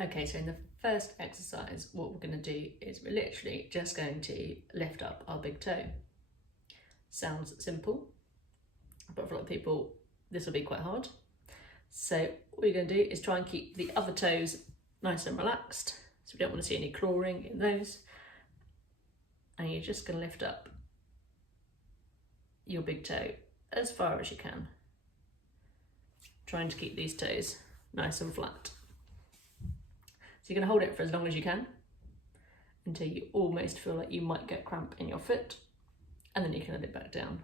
Okay, so in the first exercise, what we're going to do is we're literally just going to lift up our big toe. Sounds simple, but for a lot of people, this will be quite hard. So what you're going to do is try and keep the other toes nice and relaxed. So we don't want to see any clawing in those. And you're just going to lift up your big toe as far as you can, trying to keep these toes nice and flat. So you're going to hold it for as long as you can until you almost feel like you might get cramp in your foot, and then you can let it back down.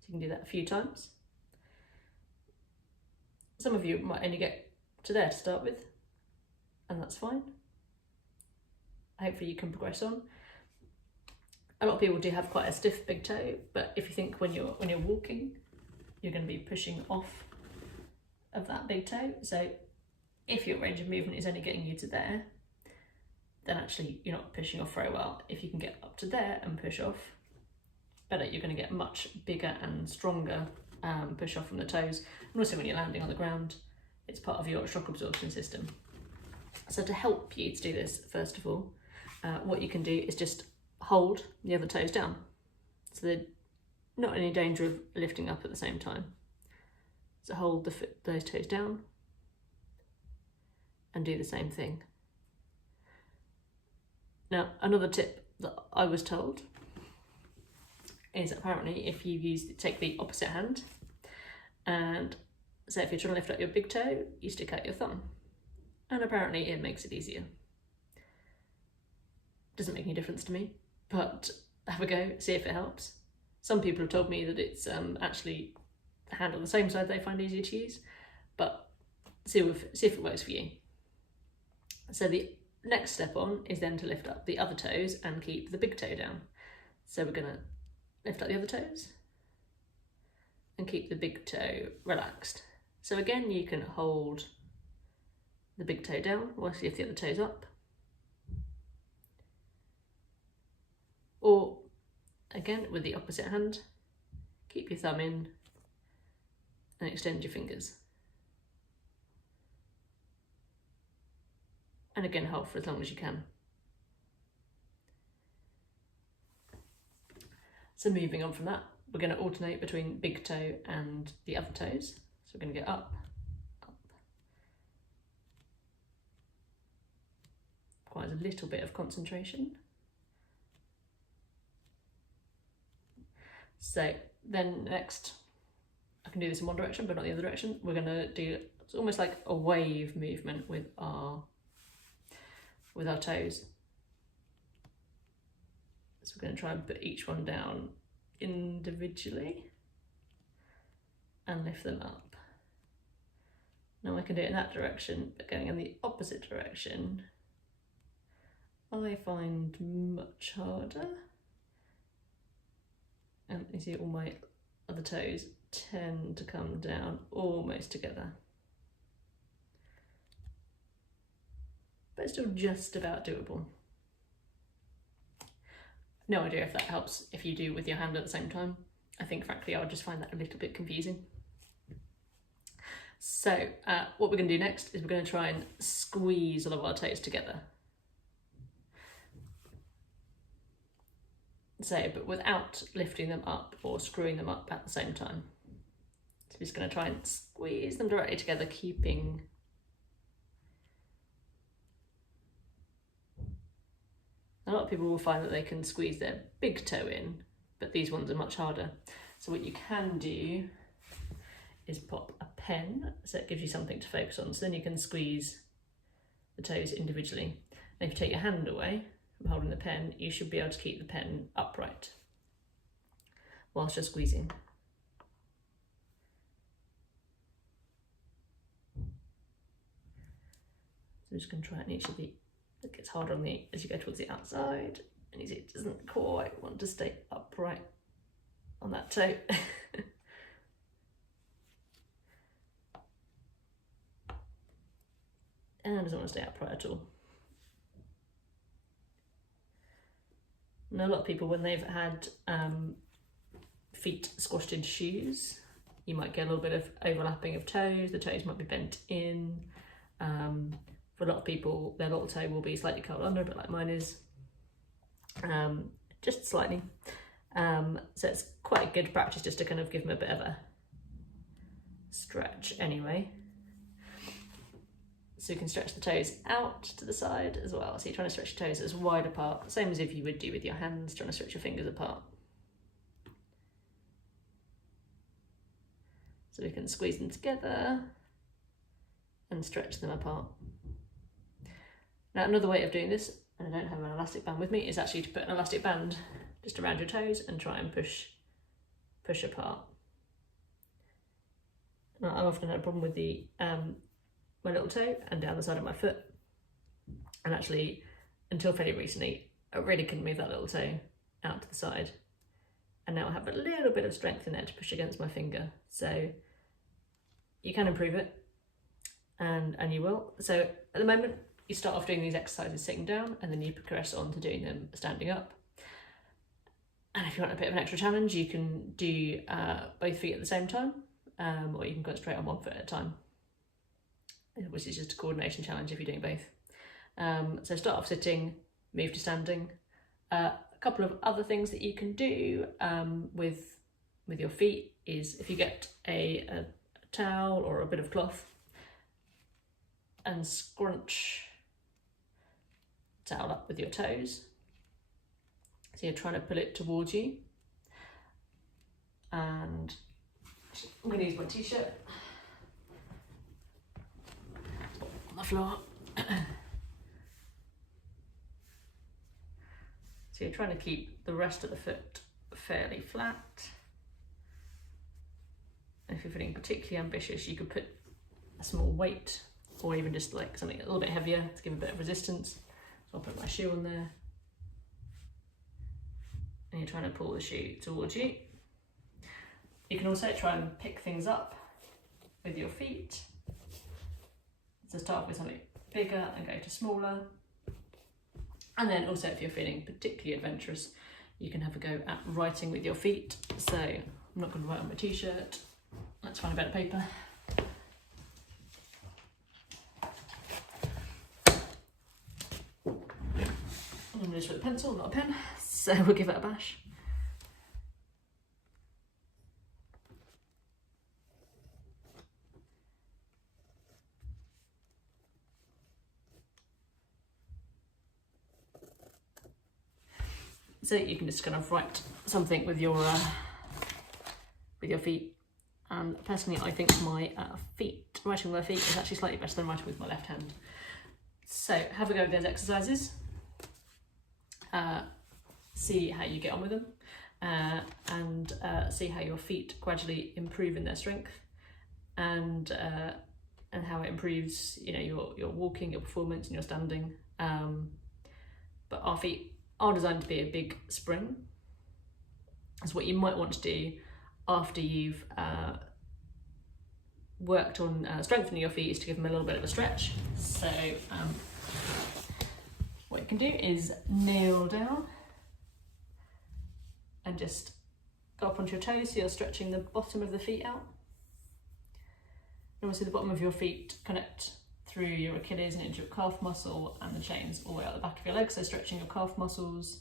So you can do that a few times. Some of you might only get to there to start with, and that's fine. Hopefully you can progress on. A lot of people do have quite a stiff big toe, but if you think when you're walking, you're going to be pushing off of that big toe. So if your range of movement is only getting you to there, then actually you're not pushing off very well. If you can get up to there and push off, better, you're going to get much bigger and stronger push off from the toes. And also when you're landing on the ground, it's part of your shock absorption system. So to help you to do this, first of all, what you can do is just hold the other toes down. So they're not in any danger of lifting up at the same time. So hold those toes down and do the same thing. Now, another tip that I was told is apparently if you take the opposite hand, and so if you're trying to lift up your big toe, you stick out your thumb. And apparently it makes it easier. Doesn't make any difference to me, but have a go, see if it helps. Some people have told me that it's actually the hand on the same side they find easier to use, but see if it works for you. So the next step on is then to lift up the other toes and keep the big toe down. So we're going to lift up the other toes and keep the big toe relaxed. So again, you can hold the big toe down whilst you lift the other toes up. Or again, with the opposite hand, keep your thumb in and extend your fingers. And again, hold for as long as you can. So moving on from that, we're going to alternate between big toe and the other toes. So we're going to get up, up. Requires a little bit of concentration. So then next, I can do this in one direction, but not the other direction. We're going to do, it's almost like a wave movement with our toes. So we're going to try and put each one down individually and lift them up. Now I can do it in that direction, but going in the opposite direction, I find much harder. And you see all my other toes tend to come down almost together. But it's still just about doable. No idea if that helps if you do with your hand at the same time. I think frankly I would just find that a little bit confusing. So what we're going to do next is we're going to try and squeeze all of our toes together. So, but without lifting them up or screwing them up at the same time. So we're just going to try and squeeze them directly together, keeping a lot of people will find that they can squeeze their big toe in, but these ones are much harder. So what you can do is pop a pen, so it gives you something to focus on. So then you can squeeze the toes individually. And if you take your hand away from holding the pen, you should be able to keep the pen upright whilst you're squeezing. So I'm just going to try it in each of the, it gets harder on as you go towards the outside, and you see it doesn't quite want to stay upright on that toe. And it doesn't want to stay upright at all. And a lot of people, when they've had feet squashed into shoes, you might get a little bit of overlapping of toes. The toes might be bent in, For a lot of people, their little toe will be slightly curled under, a bit like mine is, just slightly. So it's quite a good practice just to kind of give them a bit of a stretch anyway. So you can stretch the toes out to the side as well. So you're trying to stretch your toes as wide apart, same as if you would do with your hands, trying to stretch your fingers apart. So we can squeeze them together and stretch them apart. Now another way of doing this, and I don't have an elastic band with me, is actually to put an elastic band just around your toes and try and push apart. Now, I've often had a problem with the my little toe and down the side of my foot, and actually until fairly recently I really couldn't move that little toe out to the side, and now I have a little bit of strength in there to push against my finger. So you can improve it, and you will. So at the moment you start off doing these exercises sitting down, and then you progress on to doing them standing up. And if you want a bit of an extra challenge, you can do both feet at the same time, or you can concentrate on one foot at a time, which is just a coordination challenge if you're doing both. So start off sitting, move to standing. A couple of other things that you can do with your feet is, if you get a towel or a bit of cloth and scrunch the towel up with your toes. So you're trying to pull it towards you. And I'm going to use my t-shirt on the floor. So you're trying to keep the rest of the foot fairly flat. And if you're feeling particularly ambitious, you could put a small weight, or even just like something a little bit heavier to give a bit of resistance. So I'll put my shoe on there. And you're trying to pull the shoe towards you. You can also try and pick things up with your feet. So start with something bigger and go to smaller. And then also, if you're feeling particularly adventurous, you can have a go at writing with your feet. So I'm not going to write on my t-shirt. Let's find a bit of paper. I'm going to use with a pencil, not a pen. So we'll give it a bash. So you can just kind of write something with your feet. And personally, I think my writing with my feet is actually slightly better than writing with my left hand. So have a go with those exercises. See how you get on with them, and see how your feet gradually improve in their strength, and how it improves, your walking, your performance, and your standing. But our feet are designed to be a big spring. So what you might want to do after you've worked on strengthening your feet is to give them a little bit of a stretch. So what you can do is kneel down and just go up onto your toes, so you're stretching the bottom of the feet out. And obviously the bottom of your feet connect through your Achilles and into your calf muscle, and the chains all the way out the back of your legs. So stretching your calf muscles,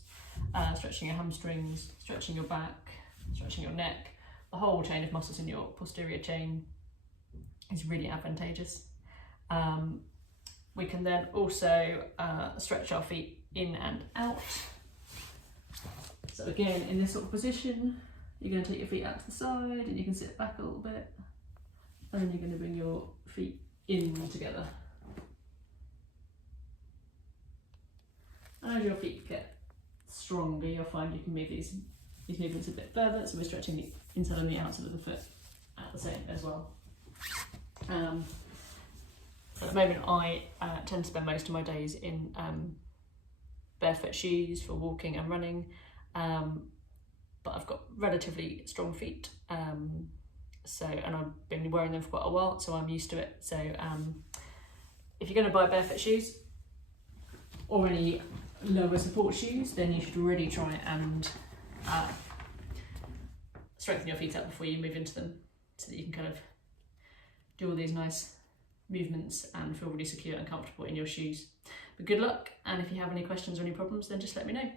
stretching your hamstrings, stretching your back, stretching your neck. The whole chain of muscles in your posterior chain is really advantageous. We can then also stretch our feet in and out. So again, in this sort of position, you're going to take your feet out to the side, and you can sit back a little bit, and then you're going to bring your feet in together. And as your feet get stronger, you'll find you can move these movements a bit further. So we're stretching the inside and the outside of the foot at the same as well. At the moment, I tend to spend most of my days in barefoot shoes for walking and running, but I've got relatively strong feet, and I've been wearing them for quite a while, so I'm used to it. So if you're going to buy barefoot shoes or any lower support shoes, then you should really try and strengthen your feet up before you move into them, so that you can kind of do all these nice movements and feel really secure and comfortable in your shoes. But good luck, and if you have any questions or any problems, then just let me know.